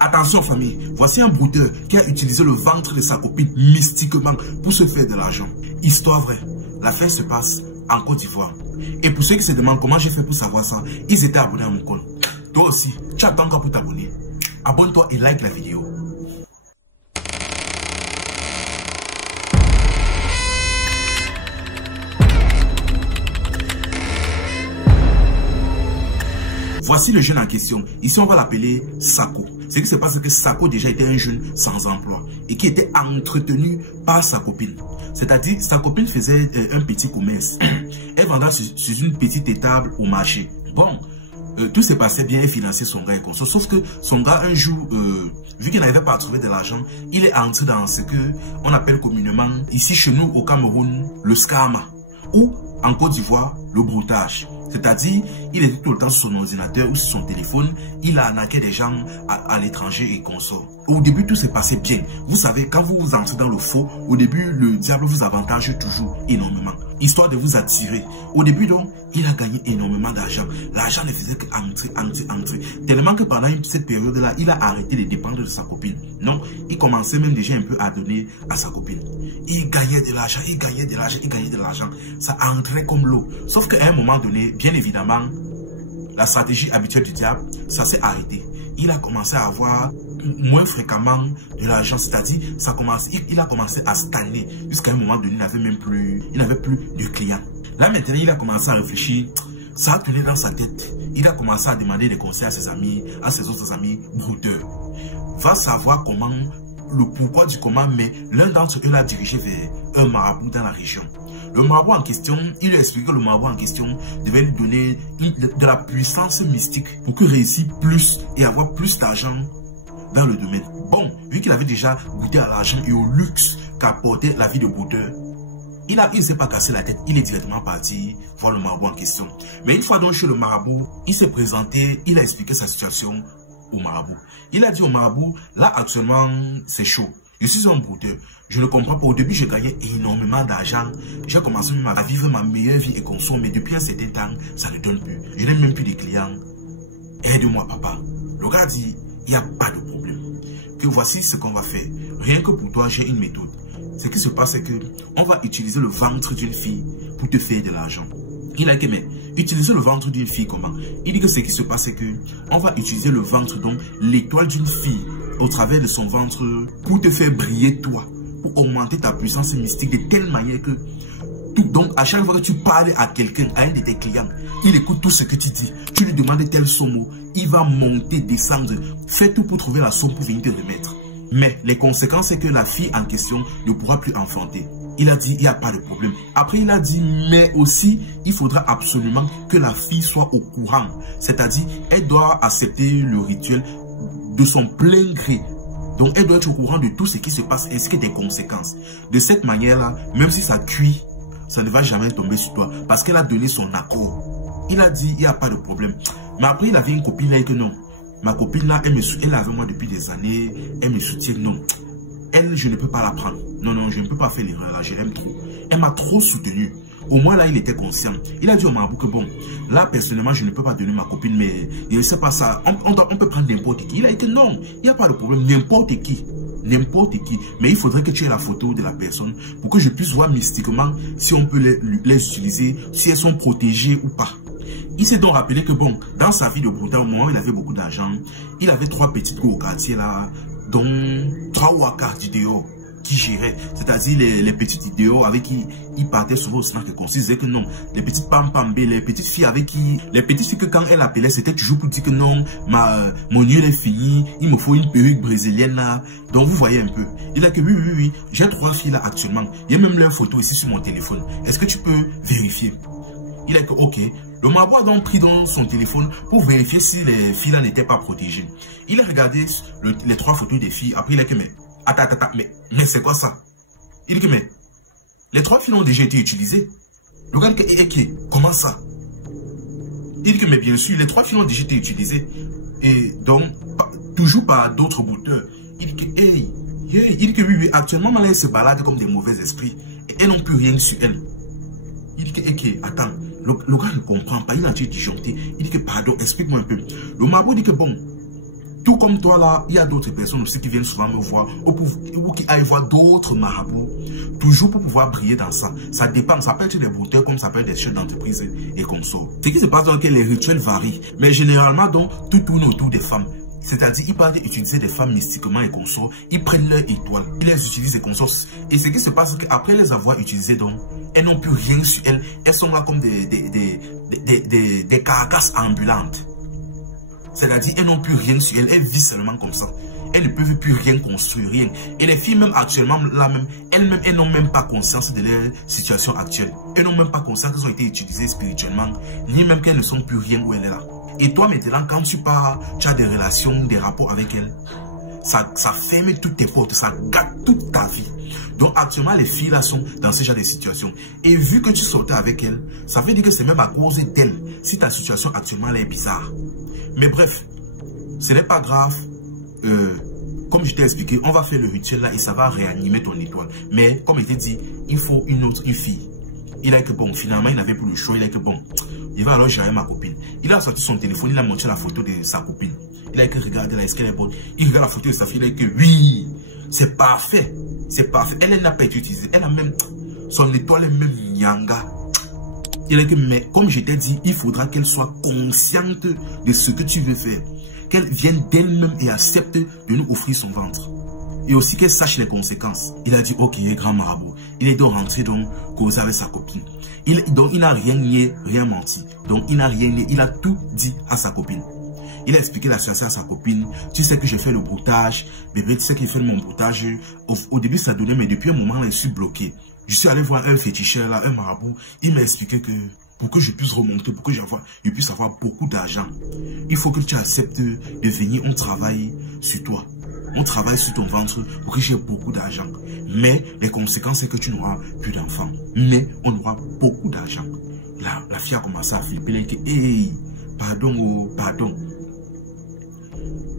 Attention famille, voici un brouteur qui a utilisé le ventre de sa copine mystiquement pour se faire de l'argent. Histoire vraie, l'affaire se passe en Côte d'Ivoire. Et pour ceux qui se demandent comment j'ai fait pour savoir ça, ils étaient abonnés à mon compte. Toi aussi, tu attends encore pour t'abonner. Abonne-toi et like la vidéo. Voici le jeune en question. Ici, on va l'appeler Sako. Ce qui se passe, c'est que Sako déjà était un jeune sans emploi et qui était entretenu par sa copine. C'est-à-dire, sa copine faisait un petit commerce. Elle vendait sur une petite étable au marché. Bon, tout se passait bien, elle finançait son gars et comme ça. Sauf que son gars, un jour, vu qu'il n'arrivait pas à trouver de l'argent, il est entré dans ce que on appelle communément, ici chez nous au Cameroun, le scama. Ou en Côte d'Ivoire, le broutage. C'est-à-dire, il était tout le temps sur son ordinateur ou sur son téléphone, il arnaquait des gens à l'étranger et consort. Au début, tout s'est passé bien. Vous savez, quand vous vous entrez dans le faux, au début, le diable vous avantage toujours énormément, histoire de vous attirer. Au début, donc, il a gagné énormément d'argent. L'argent ne faisait qu'entrer. Tellement que pendant cette période-là, il a arrêté de dépendre de sa copine. Non, il commençait même déjà un peu à donner à sa copine. Il gagnait de l'argent, il gagnait de l'argent. Ça entrait comme l'eau. Sauf qu'à un moment donné, bien évidemment, la stratégie habituelle du diable, ça s'est arrêté. Il a commencé à avoir moins fréquemment de l'argent, c'est-à-dire il a commencé à stagner jusqu'à un moment donné, il n'avait plus de clients. Là maintenant, il a commencé à réfléchir, ça a tenu dans sa tête. Il a commencé à demander des conseils à ses amis, à ses autres amis brouteurs. Va savoir comment, le pourquoi du comment, mais l'un d'entre eux l'a dirigé vers un marabout dans la région. Le marabout en question, il lui a expliqué que le marabout en question devait lui donner de la puissance mystique pour qu'il réussisse plus et avoir plus d'argent dans le domaine. Bon, vu qu'il avait déjà goûté à l'argent et au luxe qu'apportait la vie de brouteur, il ne s'est pas cassé la tête, il est directement parti voir le marabout en question. Mais une fois donc chez le marabout, il s'est présenté, il a expliqué sa situation au marabout. Il a dit au marabout, là actuellement c'est chaud. Je suis un brouteur. Je ne comprends pas. Au début, je gagnais énormément d'argent. J'ai commencé même à vivre ma meilleure vie et consommer. Mais depuis un certain temps, ça ne donne plus. Je n'ai même plus de clients. Aide-moi, papa. Le gars dit, il n'y a pas de problème. Que voici ce qu'on va faire. Rien que pour toi, j'ai une méthode. Ce qui se passe, c'est que on va utiliser le ventre d'une fille pour te faire de l'argent. Il a dit, mais utiliser le ventre d'une fille comment? Il dit que ce qui se passe, c'est que on va utiliser le ventre, donc l'étoile d'une fille, au travers de son ventre, pour te faire briller toi, pour augmenter ta puissance mystique de telle manière que, donc à chaque fois que tu parles à quelqu'un, à un de tes clients, il écoute tout ce que tu dis. Tu lui demandes tel somme, il va monter, descendre, fais tout pour trouver la somme pour venir te remettre. Mais les conséquences, c'est que la fille en question ne pourra plus enfanter. Il a dit, il n'y a pas de problème. Après, il a dit, mais aussi, il faudra absolument que la fille soit au courant. C'est-à-dire, elle doit accepter le rituel de son plein gré. Donc, elle doit être au courant de tout ce qui se passe ainsi que des conséquences. De cette manière-là, même si ça cuit, ça ne va jamais tomber sur toi parce qu'elle a donné son accord. Il a dit, il n'y a pas de problème. Mais après, il avait une copine là et que non. Ma copine là, elle est avec moi depuis des années. Elle me soutient, non. Elle, je ne peux pas la prendre. Non, je ne peux pas faire l'erreur là, je l'aime trop. Elle m'a trop soutenu. Au moins là, il était conscient. Il a dit au marabout que bon, là personnellement, je ne peux pas donner ma copine, mais je ne sais pas ça. On peut prendre n'importe qui. Il a dit non, il n'y a pas de problème, n'importe qui. N'importe qui. Mais il faudrait que tu aies la photo de la personne pour que je puisse voir mystiquement si on peut les utiliser, si elles sont protégées ou pas. Il s'est donc rappelé que bon, dans sa vie de brouteur, au moment où il avait beaucoup d'argent, il avait 3 petites go au quartier là, dont 3 wakas du dehors qui géraient, c'est-à-dire les petites idéaux avec qui il partait souvent au snack et qu'on se disait que non, les petites pampambé, les petites filles avec qui, les petites filles que quand elle appelait, c'était toujours pour dire que non, mon nuit est fini, il me faut une perruque brésilienne là. Donc vous voyez un peu. Il a que oui, j'ai 3 filles là actuellement. Il y a même leur photo ici sur mon téléphone. Est-ce que tu peux vérifier? Il a que ok. Le marabout a donc pris dans son téléphone pour vérifier si les filles là n'étaient pas protégées. Il a regardé les 3 photos des filles. Après il a que mais attends, mais c'est quoi ça? Il dit que mais les 3 filles ont déjà été utilisées. Le gars dit que comment ça? Il dit que mais bien sûr les 3 filles ont déjà été utilisées. Et donc toujours par d'autres brouteurs. Il dit que il dit que oui, actuellement elles se baladent comme des mauvais esprits. Et elles n'ont plus rien sur elles. Il dit que attends. Le gars ne comprend pas, il a été disjoncté. Il dit que pardon, explique-moi un peu. Le marabout dit que bon, tout comme toi là, il y a d'autres personnes aussi qui viennent souvent me voir ou qui aillent voir d'autres marabouts, toujours pour pouvoir briller dans ça. Ça dépend, ça peut être des brouteurs comme ça peut être des chefs d'entreprise et consorts. Ce qui se passe donc que les rituels varient, mais généralement donc tout tourne autour des femmes. C'est-à-dire, ils parlent d'utiliser des femmes mystiquement et consorts, ils prennent leur étoile, ils les utilisent et consorts. Et ce qui se passe, c'est qu'après les avoir utilisées, donc, elles n'ont plus rien sur elles. Elles sont là comme des carcasses ambulantes. C'est-à-dire, elles n'ont plus rien sur elles, elles vivent seulement comme ça. Elles ne peuvent plus rien construire, rien. Et les filles, même actuellement, là même, elles-mêmes, elles n'ont même pas conscience de leur situation actuelle. Elles n'ont même pas conscience qu'elles ont été utilisées spirituellement, ni même qu'elles ne sont plus rien où elles sont là. Et toi, maintenant, quand tu pars, tu as des relations, des rapports avec elles, ça ferme toutes tes portes, ça gâte toute ta vie. Donc, actuellement, les filles là sont dans ce genre de situation. Et vu que tu sortais avec elles, ça veut dire que c'est même à cause d'elles, si ta situation actuellement là est bizarre. Mais bref, ce n'est pas grave. Comme je t'ai expliqué, on va faire le rituel là et ça va réanimer ton étoile. Mais, comme je t'ai dit, il faut une fille. Il a que bon, finalement, il n'avait plus le choix. Il a que bon, il va alors gérer ma copine. Il a sorti son téléphone, il a montré la photo de sa copine. Il a que regarder là, est-ce qu'elle est bonne. Il regarde la photo de sa fille, il a que oui, c'est parfait. C'est parfait. Elle n'a pas été utilisée. Elle a même, son étoile est même nyanga. Il a que, mais comme je t'ai dit, il faudra qu'elle soit consciente de ce que tu veux faire. Qu'elle vienne d'elle-même et accepte de nous offrir son ventre. Et aussi qu'elle sache les conséquences. Il a dit, ok, grand marabout. Il est donc rentré, donc, causer avec sa copine. Donc, il n'a rien nié, rien menti. Donc, il n'a rien nié, il a tout dit à sa copine. Il a expliqué la situation à sa copine. Tu sais que je fais le broutage. Bébé, tu sais qu'il fait mon broutage. Au début, ça donnait, mais depuis un moment, là, je suis bloqué. Je suis allé voir un féticheur, là, un marabout. Il m'a expliqué que pour que je puisse remonter, pour que je puisse avoir beaucoup d'argent, il faut que tu acceptes de venir, on travaille sur toi. On travaille sur ton ventre pour que j'ai beaucoup d'argent. Mais les conséquences, c'est que tu n'auras plus d'enfants. Mais on aura beaucoup d'argent. La fille a commencé à flipper. Elle a dit, hey, pardon, oh, pardon.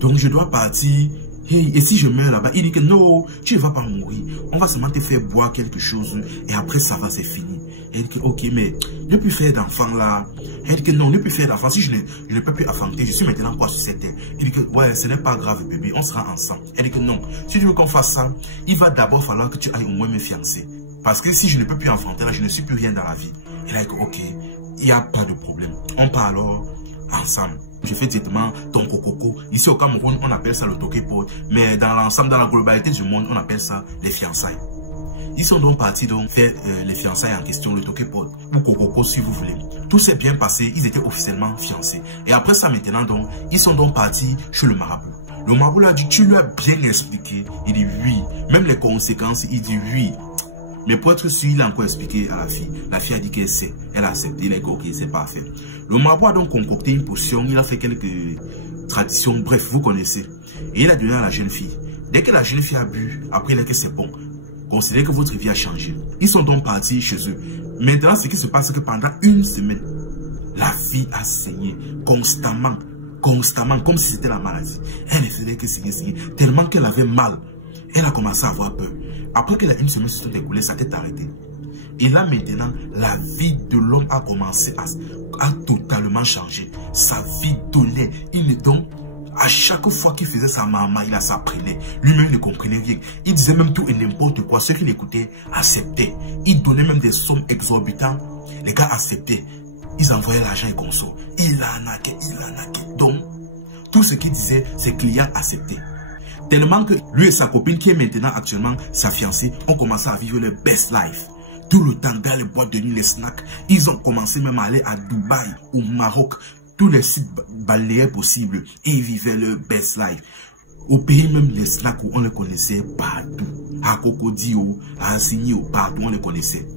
Donc je dois partir. Hey, et si je meurs là-bas, il dit que non, tu ne vas pas mourir. On va seulement te faire boire quelque chose et après ça va, c'est fini. Elle dit que ok, mais ne plus faire d'enfants là. Elle dit que non, ne plus faire d'enfants. Si je ne peux plus enfanter, je suis maintenant quoi sur cette terre. Il dit que ouais, ce n'est pas grave bébé, on sera ensemble. Elle dit que non, si tu veux qu'on fasse ça, il va d'abord falloir que tu ailles au moins me fiancer. Parce que si je ne peux plus enfanter là, je ne suis plus rien dans la vie. Elle a dit que ok, il n'y a pas de problème. On part alors ensemble. Je fais directement ton cococo. Ici au Cameroun, on appelle ça le tokepot. Mais dans l'ensemble, dans la globalité du monde, on appelle ça les fiançailles. Ils sont donc partis donc faire les fiançailles en question, le tokepot ou cococo si vous voulez. Tout s'est bien passé, ils étaient officiellement fiancés. Et après ça maintenant donc, ils sont donc partis chez le marabout. Le marabout l'a dit, tu lui as bien expliqué. Il dit oui. Même les conséquences, il dit oui. Mais pour être sûr, il a encore expliqué à la fille. La fille a dit qu'elle sait. Elle a accepté. Il a dit ok, c'est parfait. Le marabout a donc concocté une potion. Il a fait quelques traditions. Bref, vous connaissez. Et il a donné à la jeune fille. Dès que la jeune fille a bu, après il a dit que c'est bon. Considérez que votre vie a changé. Ils sont donc partis chez eux. Maintenant, ce qui se passe, c'est que pendant une semaine, la fille a saigné constamment, comme si c'était la maladie. Elle ne faisait que saigner, tellement qu'elle avait mal. Elle a commencé à avoir peur. Après qu'elle a une semaine se sont écoulées, sa tête a arrêté. Et là maintenant, la vie de l'homme a commencé à totalement changer. Sa vie donnait. Il est donc, à chaque fois qu'il faisait sa maman, il a s'apprenait. Lui-même ne comprenait rien. Il disait même tout et n'importe quoi. Ceux qui l'écoutaient acceptaient. Il donnait même des sommes exorbitantes. Les gars acceptaient. Ils envoyaient l'argent et conso. Il en a. Donc, tout ce qu'il disait, ses clients acceptaient. Tellement que lui et sa copine, qui est maintenant actuellement sa fiancée, ont commencé à vivre leur best life. Tout le temps dans les boîtes de nuit, les snacks. Ils ont commencé même à aller à Dubaï, au Maroc, tous les sites balnéaires possibles. Et ils vivaient leur best life. Au pays même, les snacks où on les connaissait partout. À Cocodie, à Assigny, partout on les connaissait.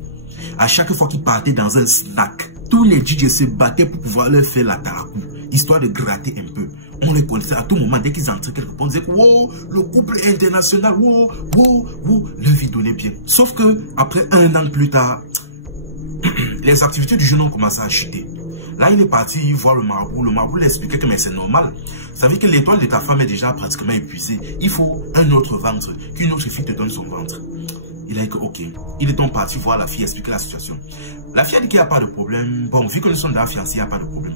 À chaque fois qu'ils partaient dans un snack, tous les DJ se battaient pour pouvoir leur faire la taracou, histoire de gratter un peu. On les connaissait à tout moment, dès qu'ils entraient quelque part, on disait que wow, le couple international, wow, leur vie donnait bien. Sauf que, après un an plus tard, les activités du jeune ont commencé à chuter. Là, il est parti voir le marabout. Le marabout lui a expliqué que c'est normal. Ça veut dire que l'étoile de ta femme est déjà pratiquement épuisée. Il faut un autre ventre, qu'une autre fille te donne son ventre. Il a dit que ok. Il est donc parti voir la fille, expliquer la situation. La fille a dit qu'il n'y a pas de problème. Bon, vu que nous sommes dans la fiancée, il n'y a pas de problème.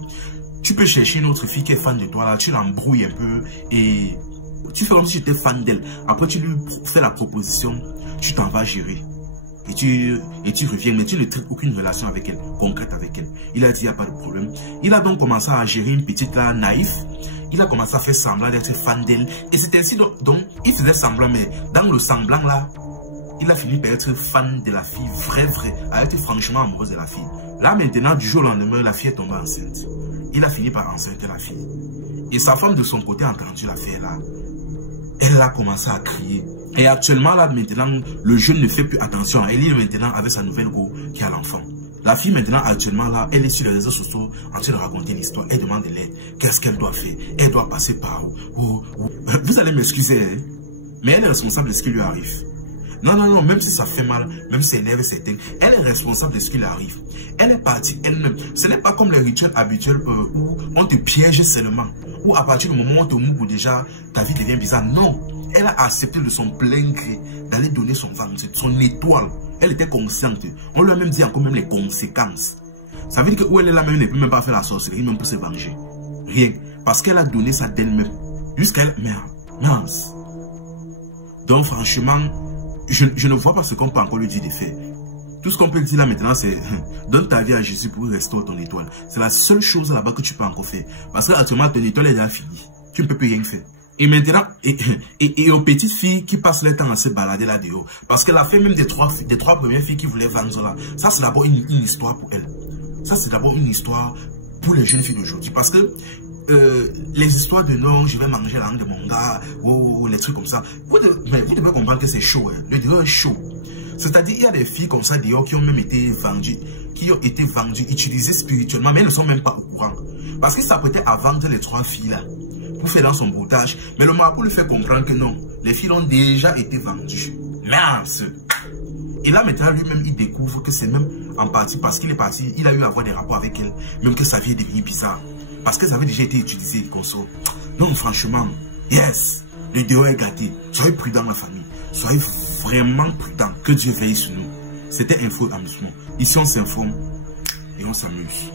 tu peux chercher une autre fille qui est fan de toi, là, tu l'embrouilles un peu et tu fais comme si tu étais fan d'elle. Après, tu lui fais la proposition, tu t'en vas gérer. Et tu reviens, mais tu ne traites aucune relation avec elle, concrète avec elle. Il a dit, il n'y a pas de problème. Il a donc commencé à gérer une petite là, naïf. Il a commencé à faire semblant d'être fan d'elle. Et c'est ainsi donc, il faisait semblant, mais dans le semblant là, il a fini par être fan de la fille, vrai, a été franchement amoureuse de la fille. Là maintenant, du jour au lendemain, la fille est tombée enceinte. Il a fini par enceinte la fille. Et sa femme de son côté a entendu l'affaire là. Elle a commencé à crier. Et actuellement, là, maintenant, le jeune ne fait plus attention. Elle est maintenant avec sa nouvelle go qui a l'enfant. La fille, maintenant, actuellement, là, elle est sur les réseaux sociaux en train de raconter l'histoire. Elle demande de l'aide. Qu'est-ce qu'elle doit faire? Elle doit passer par où? Vous allez m'excuser, hein? Mais elle est responsable de ce qui lui arrive. Non, non, non, même si ça fait mal, même si elle énerve certains, elle est responsable de ce qui lui arrive. Elle est partie elle-même. Ce n'est pas comme les rituels habituels où on te piège seulement. Ou à partir du moment où on te mouille déjà, ta vie devient bizarre. Non, elle a accepté de son plein gré d'aller donner son ventre, son étoile. Elle était consciente. On lui a même dit encore même les conséquences. Ça veut dire que où elle est là même, elle ne peut même pas faire la sorcellerie, même pour se venger. Rien. Parce qu'elle a donné ça d'elle-même. Jusqu'à elle. Merde. Donc franchement, je ne vois pas ce qu'on peut encore lui dire de faire. Tout ce qu'on peut dire là maintenant, c'est donne ta vie à Jésus pour restaurer ton étoile. C'est la seule chose là-bas que tu peux encore faire. Parce que actuellement, ton étoile est déjà finie. Tu ne peux plus rien faire. Et maintenant, et aux petites filles qui passent leur temps à se balader là-dehors. Parce qu'elle a fait même des trois premières filles qui voulaient vendre là. Ça, c'est d'abord une histoire pour elle. Ça, c'est d'abord une histoire pour les jeunes filles d'aujourd'hui. Parce que les histoires de non, je vais manger la langue de mon gars, ou les trucs comme ça. Vous devez comprendre que c'est chaud. Hein. Le dehors est chaud. C'est-à-dire, il y a des filles comme ça dehors qui ont même été vendues, utilisées spirituellement, mais elles ne sont même pas au courant. Parce qu'il s'apprêtait à vendre les 3 filles là, pour faire dans son boutage. Mais le marabout lui fait comprendre que non, les filles ont déjà été vendues. Mince! Et là maintenant, lui-même, il découvre que c'est même en partie parce qu'il est parti, il a eu à avoir des rapports avec elle, même que sa vie est devenue bizarre. Parce qu'elles avaient déjà été utilisées, conso. Non, franchement, yes, le dehors est gâté. Soyez prudents, ma famille. Soyez vraiment prudents. Que Dieu veille sur nous. C'était Info Amusement. Ici, on s'informe et on s'amuse.